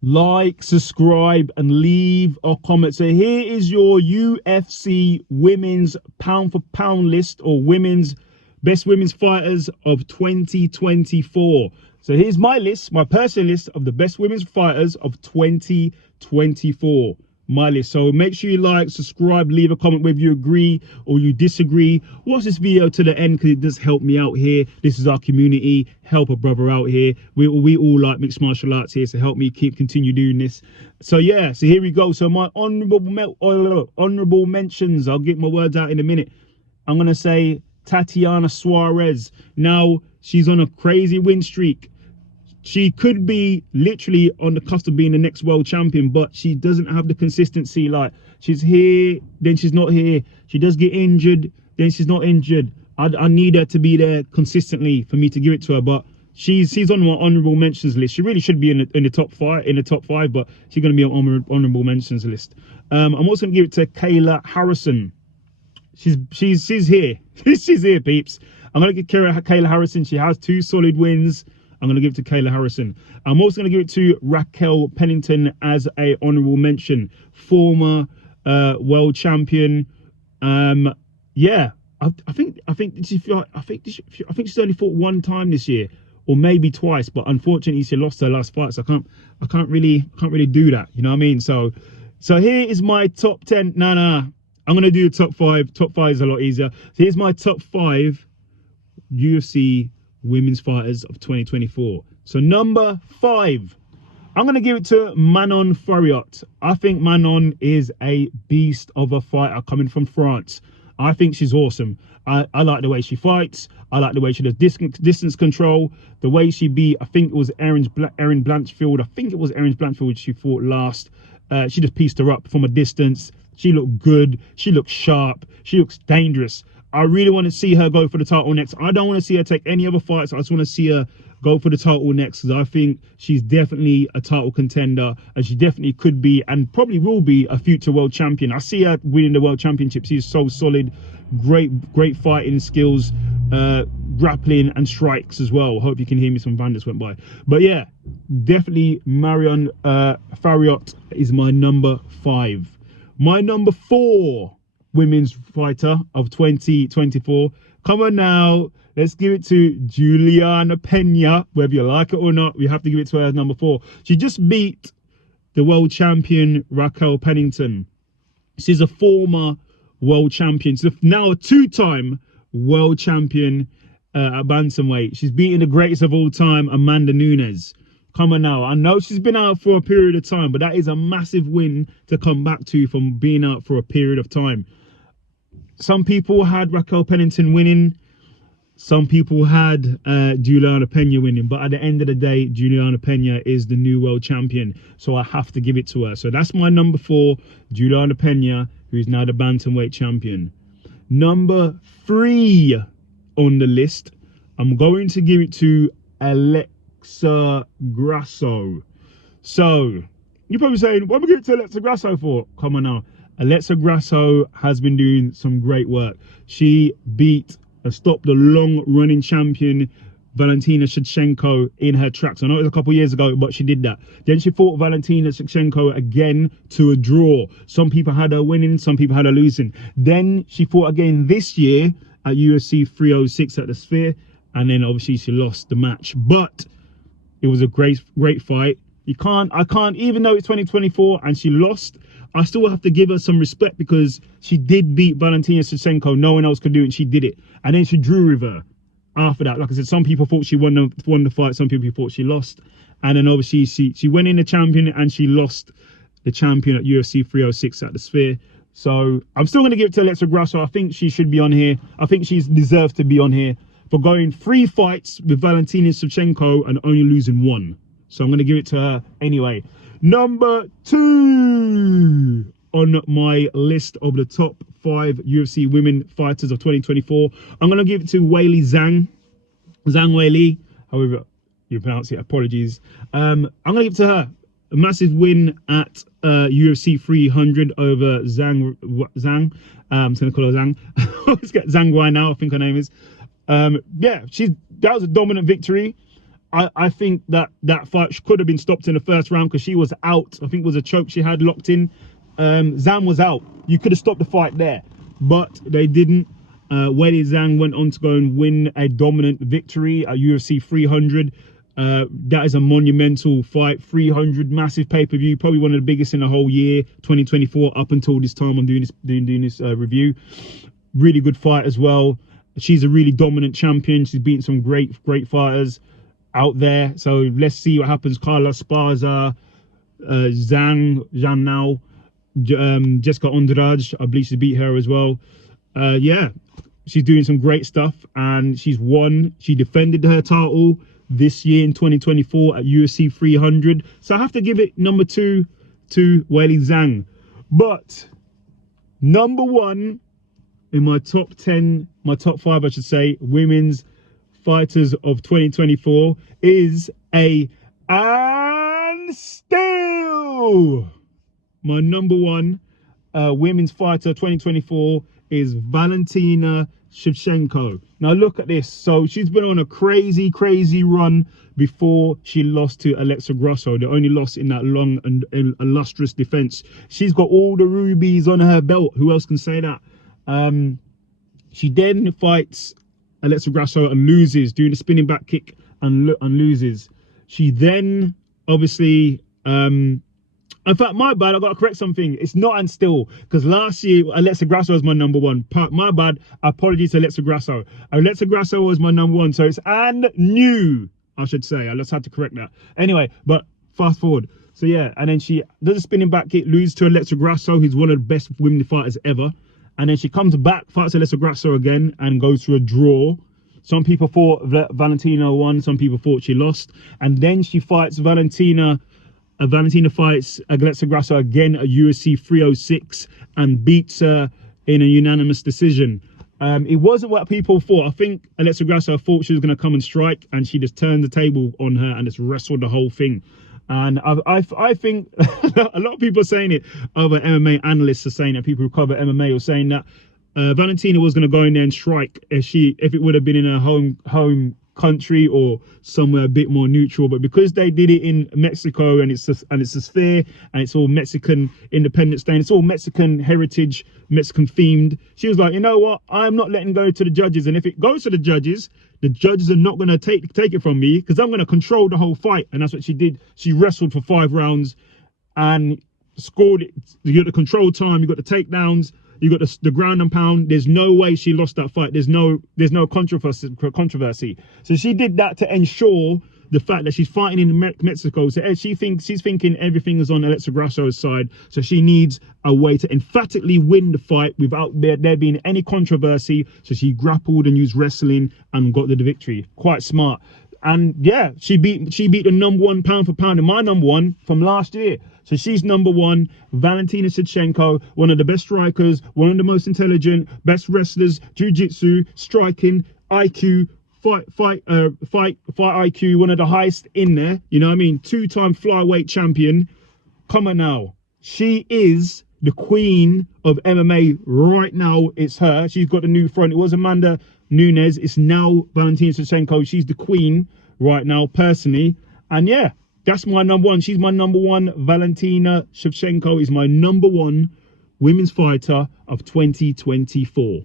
like, subscribe, and leave a comment. So here is your UFC women's pound for pound list, or women's best women's fighters of 2024. So here's my list, my personal list of the best women's fighters of 2024. My list. So make sure you like, subscribe, leave a comment whether you agree or you disagree. Watch this video to the end because it does help me out here. This is our community. Help a brother out here. We all like mixed martial arts here, so help me continue doing this. So yeah, so here we go. So my honorable mentions. I'll get my words out in a minute. I'm gonna say Tatiana Suarez. Now she's on a crazy win streak. She could be literally on the cusp of being the next world champion, but she doesn't have the consistency. Like, she's here, then she's not here. She does get injured, then she's not injured. I need her to be there consistently for me to give it to her, but she's on my honorable mentions list. She really should be in the top five, but she's going to be on honorable mentions list. I'm also going to give it to Kayla Harrison. She's here. She's here, peeps. I'm going to give Kayla Harrison. She has 2 solid wins. I'm going to give it to Kayla Harrison. I'm also going to give it to Raquel Pennington as a honorable mention. Former world champion. Yeah, I think she's only fought 1 time this year, or maybe twice, but unfortunately she lost her last fight. So I can't really do that. You know what I mean? So here is my top 10. No. I'm going to do the top 5. Top 5 is a lot easier. So here's my top 5 UFC women's fighters of 2024. So number 5, I'm going to give it to Marion Farot. I think Marion is a beast of a fighter coming from France. I think she's awesome. I like the way she fights. I like the way she does distance control. The way she beat, I think it was Erin Blanchfield. I think it was Erin Blanchfield she fought last. She just pieced her up from a distance. She looked good. She looked sharp. She looks dangerous. I really want to see her go for the title next. I don't want to see her take any other fights. I just want to see her go for the title next, because I think she's definitely a title contender, and she definitely could be, and probably will be, a future world champion. I see her winning the world championship. She's so solid. Great fighting skills, grappling and strikes as well. Hope you can hear me. Some van just went by. But yeah, definitely Marion Farot is my number 5. My number 4 women's fighter of 2024. Come on now, let's give it to Juliana Pena. Whether you like it or not, we have to give it to her as number 4. She just beat the world champion Raquel Pennington. She's a former world champion. She's now a 2-time world champion at bantamweight. She's beaten the greatest of all time, Amanda Nunes. Come on now. I know she's been out for a period of time, but that is a massive win to come back to from being out for a period of time. Some people had Raquel Pennington winning. Some people had Juliana Pena winning. But at the end of the day, Juliana Pena is the new world champion. So I have to give it to her. So that's my number 4, Juliana Pena, who's now the bantamweight champion. Number 3 on the list, I'm going to give it to Alexa Grasso. So you're probably saying, what am I giving it to Alexa Grasso for? Come on now. Alexa Grasso has been doing some great work. She stopped the long-running champion Valentina Shevchenko in her tracks. I know it was a couple of years ago, but she did that. Then she fought Valentina Shevchenko again to a draw. Some people had her winning, some people had her losing. Then she fought again this year at UFC 306 at the Sphere, and then obviously she lost the match. But it was a great fight. I can't, even though it's 2024 and she lost, I still have to give her some respect, because she did beat Valentina Shevchenko. No one else could do it, and she did it. And then she drew with her after that. Like I said, some people thought she won the fight, some people thought she lost. And then obviously she went in the champion, and she lost the champion at UFC 306 at the Sphere. So I'm still going to give it to Alexa Grasso. I think she should be on here. I think she deserves to be on here for going 3 fights with Valentina Shevchenko and only losing 1. So I'm going to give it to her anyway. Number 2 on my list of the top 5 UFC women fighters of 2024. I'm going to give it to ZANG. Zhang Weili, however you pronounce it, apologies. I'm going to give it to her. A massive win at UFC 300 over Zhang. I'm just going to call her Zhang. Let's get Zhang Wei now, I think her name is. Yeah, that was a dominant victory. I think that fight could have been stopped in the first round because she was out. I think it was a choke she had locked in. ZANG was out. You could have stopped the fight there, but they didn't. ZANG went on to go and win a dominant victory at UFC 300. That is a monumental fight. 300, massive pay-per-view, probably one of the biggest in the whole year 2024 up until this time I'm doing this review. Really good fight as well. She's a really dominant champion. She's beaten some great fighters out there. So let's see what happens. Carla Esparza, ZANG now, Jessica Andrade, I believe she beat her as well. Yeah, she's doing some great stuff, and she's won. She defended her title this year in 2024 at UFC 300. So I have to give it number 2 to Weili Zhang. But number 1 in my top 10, my top 5, I should say, women's fighters of 2024 is and still my number 1 women's fighter 2024 is Valentina Shevchenko. Now look at this. So she's been on a crazy run before she lost to Alexa Grasso, the only loss in that long and illustrious defense. She's got all the rubies on her belt. Who else can say that? She then fights Alexa Grasso and loses, doing a spinning back kick and loses. She then obviously in fact, my bad, I got to correct something. It's not and still, because last year Alexa Grasso was my number 1. My bad, apologies to Alexa Grasso. Alexa Grasso was my number 1, so it's and new, I should say. I just had to correct that. Anyway, but fast forward. So yeah, and then she does a spinning back kick, loses to Alexa Grasso, who's one of the best women fighters ever. And then she comes back, fights Alexa Grasso again, and goes through a draw. Some people thought Valentina won, some people thought she lost. And then she fights Valentina fights Alexa Grasso again at UFC 306 and beats her in a unanimous decision. It wasn't what people thought. I think Alexa Grasso thought she was going to come and strike, and she just turned the table on her and just wrestled the whole thing. And I think a lot of people are saying it. Other MMA analysts are saying that, people who cover MMA are saying that Valentina was going to go in there and strike if it would have been in her home country or somewhere a bit more neutral, but because they did it in Mexico and it's a sphere and it's all Mexican Independence Day and it's all Mexican heritage, Mexican themed, she was like, you know what, I'm not letting go to the judges, and if it goes to the judges are not going to take it from me, because I'm going to control the whole fight. And that's what she did. She wrestled for 5 rounds and scored it. You got the control time, you got the takedowns, you got the ground and pound. There's no way she lost that fight. There's no controversy. So she did that to ensure the fact that she's fighting in Mexico. So she's thinking everything is on Alexa Grasso's side. So she needs a way to emphatically win the fight without there being any controversy. So she grappled and used wrestling and got the victory. Quite smart. And yeah, she beat the number 1 pound for pound, and my number 1 from last year. So she's number 1, Valentina Shevchenko, one of the best strikers, one of the most intelligent, best wrestlers, jiu-jitsu, striking, IQ, fight IQ, one of the highest in there. You know what I mean? 2-time flyweight champion. Come on now. She is the queen of MMA right now. It's her. She's got the new front. It was Amanda Nunes. It's now Valentina Shevchenko. She's the queen right now, personally. And yeah, that's my number 1. She's my number 1. Valentina Shevchenko is my number 1 women's fighter of 2024.